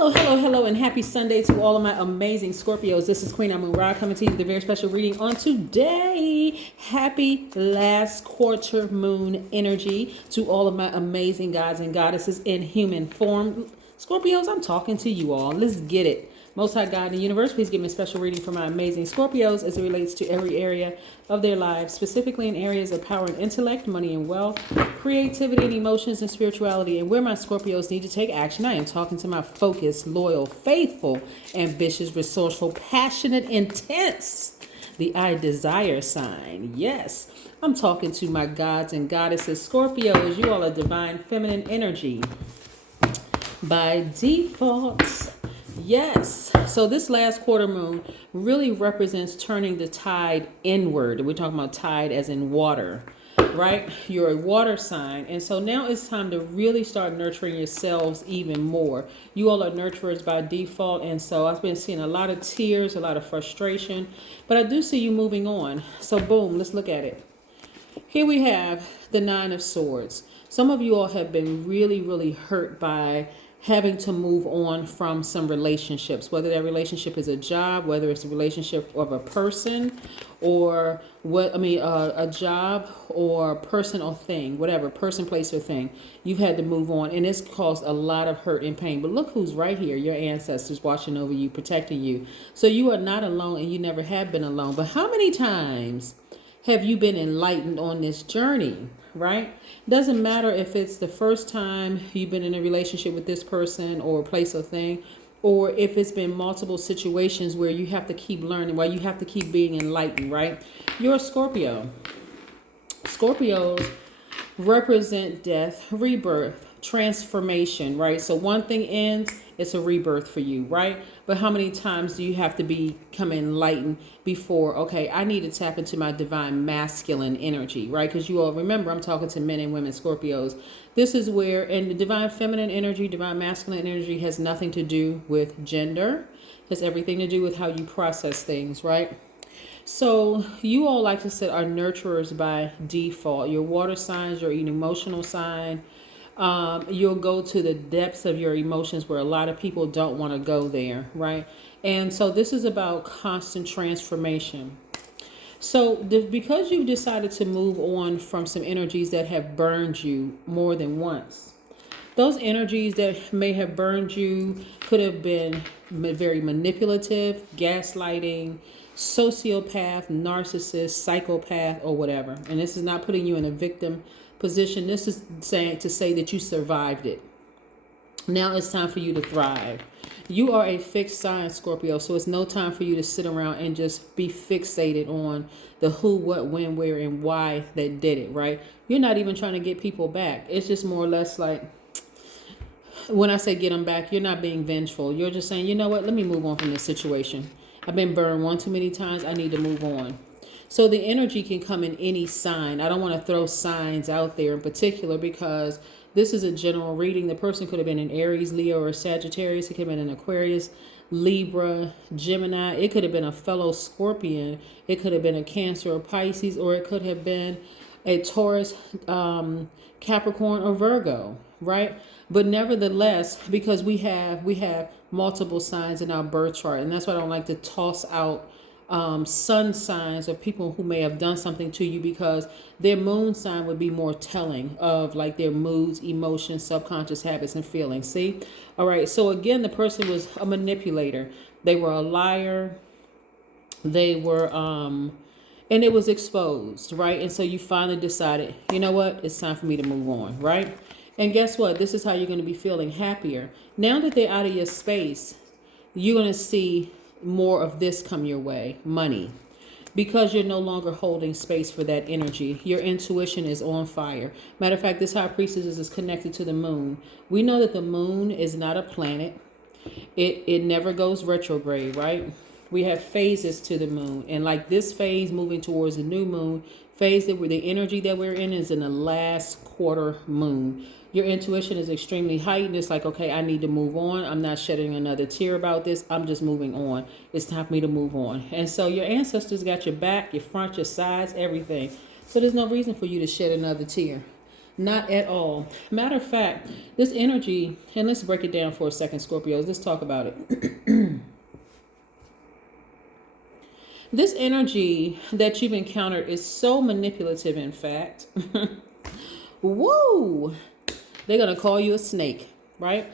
Hello, and happy Sunday to all of my amazing Scorpios. This is Queen Amun Ra coming to you with a very special reading on today. Happy last quarter moon energy to all of my amazing gods and goddesses in human form. Scorpios, I'm talking to you all. Let's get it. Most High God in the universe, please give me a special reading for my amazing Scorpios as it relates to every area of their lives, specifically in areas of power and intellect, money and wealth, creativity and emotions and spirituality, and where my Scorpios need to take action. I am talking to my focused, loyal, faithful, ambitious, resourceful, passionate, intense, the I desire sign. Yes, I'm talking to my gods and goddesses, Scorpios. You all are divine feminine energy by default. Yes. So this last quarter moon really represents turning the tide inward. We're talking about tide as in water, right? You're a water sign. And so now it's time to really start nurturing yourselves even more. You all are nurturers by default. And so I've been seeing a lot of tears, a lot of frustration, but I do see you moving on. So boom, let's look at it. Here we have the Nine of Swords. Some of you all have been really hurt by having to move on from some relationships, whether that relationship is a job, whether it's a relationship of a person or a job or person or thing, whatever, person, place or thing. You've had to move on, and it's caused a lot of hurt and pain. But look who's right here, your ancestors watching over you, protecting you. So you are not alone, and you never have been alone. But how many times have you been enlightened on this journey? Right? Doesn't matter if it's the first time you've been in a relationship with this person or place or thing, or if it's been multiple situations where you have to keep learning, where you have to keep being enlightened, right? You're a Scorpio. Scorpios represent death, rebirth, transformation, right? So one thing ends, it's a rebirth for you, right? But how many times do you have to become enlightened before, okay, I need to tap into my divine masculine energy, right? Because you all remember, I'm talking to men and women, Scorpios. This is where, and the divine feminine energy, divine masculine energy has nothing to do with gender. It has everything to do with how you process things, right? So you all, like I said, are nurturers by default. Your water signs, you're an emotional sign. You'll go to the depths of your emotions where a lot of people don't want to go there, right? And so this is about constant transformation. So because you've decided to move on from some energies that have burned you more than once, those energies that may have burned you could have been very manipulative, gaslighting, sociopath, narcissist, psychopath, or whatever. And this is not putting you in a victim position. This is saying to say that you survived it. Now it's time for you to thrive. You are a fixed sign, Scorpio, so it's no time for you to sit around and just be fixated on the who, what, when, where, and why that did it, right? You're not even trying to get people back. It's just more or less like, when I say get them back, you're not being vengeful. You're just saying, you know what, let me move on from this situation. I've been burned one too many times. I need to move on. So the energy can come in any sign. I don't want to throw signs out there in particular because this is a general reading. The person could have been an Aries, Leo, or Sagittarius. It could have been an Aquarius, Libra, Gemini. It could have been a fellow Scorpion. It could have been a Cancer or Pisces, or it could have been a Taurus, Capricorn, or Virgo, right? But nevertheless, because we have multiple signs in our birth chart, and that's why I don't like to toss out sun signs of people who may have done something to you, because their moon sign would be more telling of like their moods, emotions, subconscious habits, and feelings. See? All right. So again, the person was a manipulator. They were a liar. They were, and it was exposed, right? And so you finally decided, you know what? It's time for me to move on, right? And guess what? This is how you're going to be feeling happier. Now that they're out of your space, you're going to see more of this come your way, money, because you're no longer holding space for that energy. Your intuition is on fire. Matter of fact, this high priestess is connected to the moon. We know that the moon is not a planet. It never goes retrograde, right? We have phases to the moon, and like this phase moving towards the new moon phase, that where the energy that we're in is in the last quarter moon. Your intuition is extremely heightened. It's like, okay, I need to move on. I'm not shedding another tear about this. I'm just moving on. It's time for me to move on. And so your ancestors got your back, your front, your sides, everything. So there's no reason for you to shed another tear. Not at all. Matter of fact, this energy, and let's break it down for a second, Scorpios. Let's talk about it. This energy that you've encountered is so manipulative, in fact. Woo! They're going to call you a snake, right?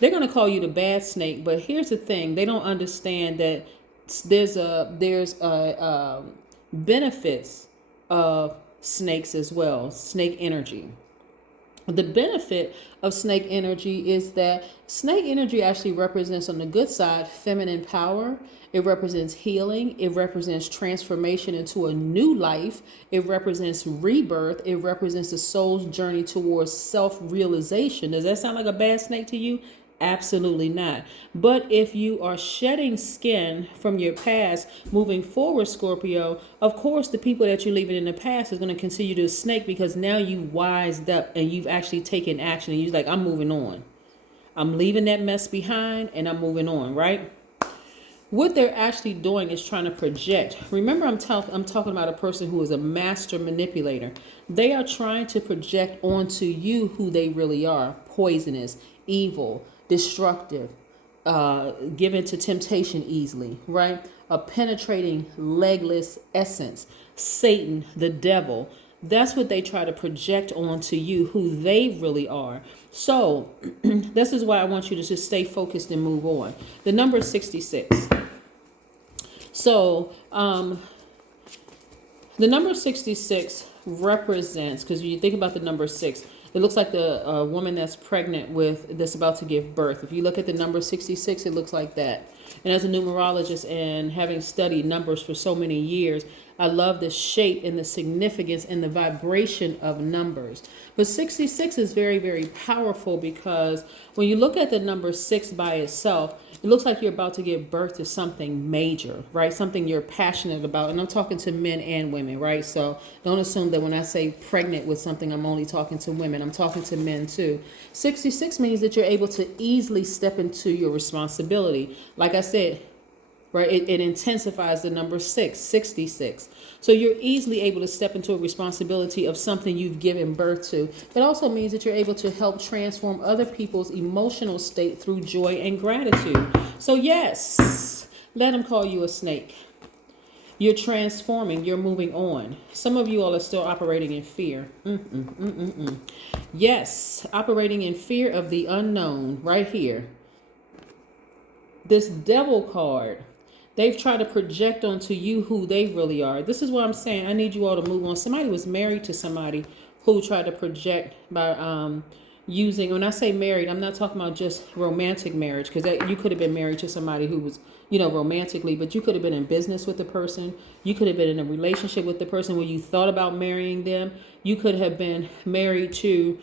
They're going to call you the bad snake. But here's the thing. They don't understand that there's benefits of snakes as well. Snake energy. The benefit of snake energy is that snake energy actually represents, on the good side, feminine power. It represents healing. It represents transformation into a new life. It represents rebirth. It represents the soul's journey towards self-realization. Does that sound like a bad snake to you? Absolutely not. But if you are shedding skin from your past, moving forward, Scorpio, of course, the people that you're leaving in the past is going to consider you to a snake, because now you wised up and you've actually taken action. And you're like, I'm moving on. I'm leaving that mess behind and I'm moving on, right? What they're actually doing is trying to project. Remember, I'm talking about a person who is a master manipulator. They are trying to project onto you who they really are: poisonous, evil, destructive, given to temptation easily, right? A penetrating, legless essence, Satan, the devil. That's what they try to project onto you, who they really are. So this is why I want you to just stay focused and move on. The number is 66. So the number 66 represents, because you think about the number 6, it looks like the woman that's pregnant that's about to give birth. If you look at the number 66, it looks like that. And as a numerologist and having studied numbers for so many years, I love the shape and the significance and the vibration of numbers. But 66 is very, very powerful, because when you look at the number 6 by itself, it looks like you're about to give birth to something major, right? Something you're passionate about. And I'm talking to men and women, right? So don't assume that when I say pregnant with something, I'm only talking to women. I'm talking to men too. 66 means that you're able to easily step into your responsibility. Like I said, right? It intensifies the number 6, 66. So you're easily able to step into a responsibility of something you've given birth to. It also means that you're able to help transform other people's emotional state through joy and gratitude. So yes, let them call you a snake. You're transforming. You're moving on. Some of you all are still operating in fear. Yes, operating in fear of the unknown right here. This devil card. They've tried to project onto you who they really are. This is what I'm saying. I need you all to move on. Somebody was married to somebody who tried to project by using, when I say married, I'm not talking about just romantic marriage, because you could have been married to somebody who was, romantically, but you could have been in business with the person. You could have been in a relationship with the person where you thought about marrying them. You could have been married to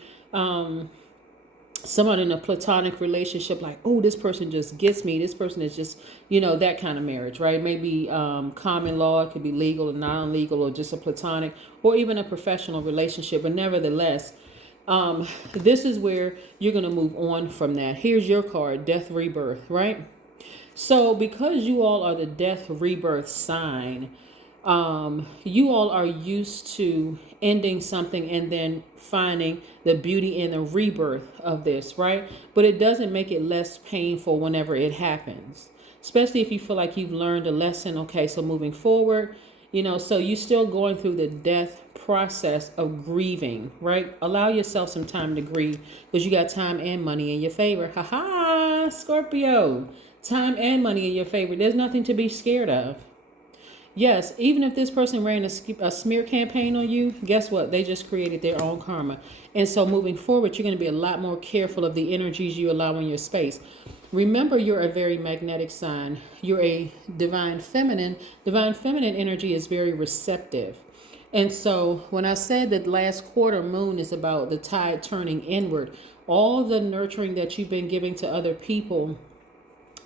someone in a platonic relationship, like, oh, this person just gets me. This person is just, that kind of marriage, right? Maybe common law, it could be legal or non-legal, or just a platonic, or even a professional relationship. But nevertheless, this is where you're going to move on from that. Here's your card, death, rebirth, right? So because you all are the death, rebirth sign, you all are used to ending something and then finding the beauty in the rebirth of this, right? But it doesn't make it less painful whenever it happens, especially if you feel like you've learned a lesson. Okay, so moving forward, so you're still going through the death process of grieving, right? Allow yourself some time to grieve, because you got time and money in your favor. Ha, Scorpio, time and money in your favor. There's nothing to be scared of. Yes, even if this person ran a smear campaign on you, guess what? They just created their own karma. And so moving forward, you're going to be a lot more careful of the energies you allow in your space. Remember, you're a very magnetic sign. You're a divine feminine. Divine feminine energy is very receptive. And so when I said that last quarter moon is about the tide turning inward, all the nurturing that you've been giving to other people,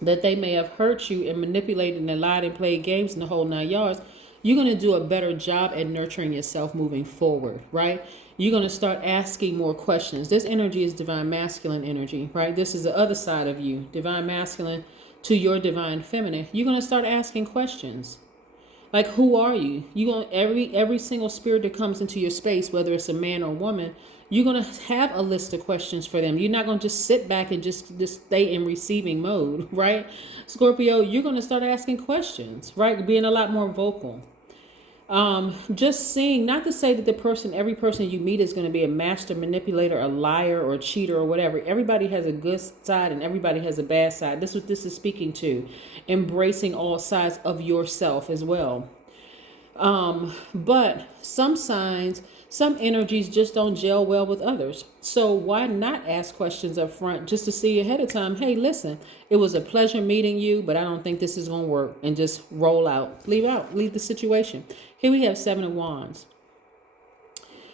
that they may have hurt you and manipulated and lied and played games in the whole 9 yards, you're going to do a better job at nurturing yourself moving forward, right? You're going to start asking more questions. This energy is divine masculine energy, right? This is the other side of you, divine masculine to your divine feminine. You're going to start asking questions. Like, who are you? You're going every single spirit that comes into your space, whether it's a man or woman, You're going to have a list of questions for them. You're not going to just sit back and just stay in receiving mode, right? Scorpio, you're going to start asking questions, right? Being a lot more vocal. Just seeing, not to say that every person you meet is going to be a master manipulator, a liar, or a cheater, or whatever. Everybody has a good side and everybody has a bad side. This is what this is speaking to. Embracing all sides of yourself as well. But some signs, some energies just don't gel well with others. So why not ask questions up front just to see ahead of time? Hey, listen, it was a pleasure meeting you, but I don't think this is going to work, and just roll out, leave the situation. Here we have 7 of Wands.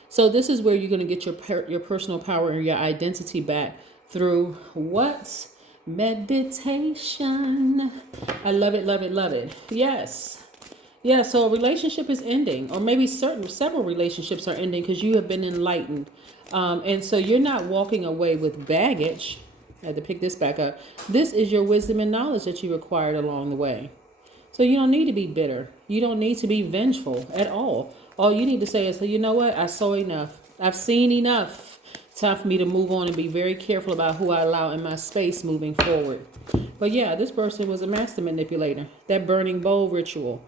So this is where you're going to get your personal power and your identity back through what? Meditation. I love it, love it, love it. Yes. Yeah, so a relationship is ending, or maybe several relationships are ending because you have been enlightened. And so you're not walking away with baggage. I had to pick this back up. This is your wisdom and knowledge that you acquired along the way. So you don't need to be bitter. You don't need to be vengeful at all. All you need to say is, you know what? I saw enough. I've seen enough. It's time for me to move on and be very careful about who I allow in my space moving forward. But yeah, this person was a master manipulator. That burning bowl ritual.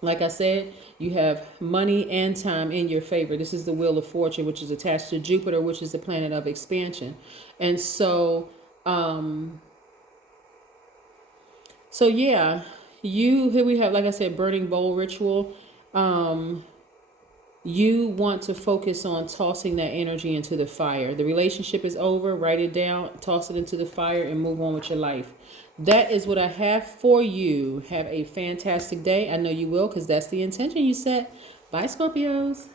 Like I said, you have money and time in your favor. This is the Wheel of Fortune, which is attached to Jupiter, which is the planet of expansion. And so, yeah, here we have, like I said, burning bowl ritual. You want to focus on tossing that energy into the fire. The relationship is over. Write it down, toss it into the fire, and move on with your life. That is what I have for you. Have a fantastic day. I know you will, because that's the intention you set. Bye, Scorpios.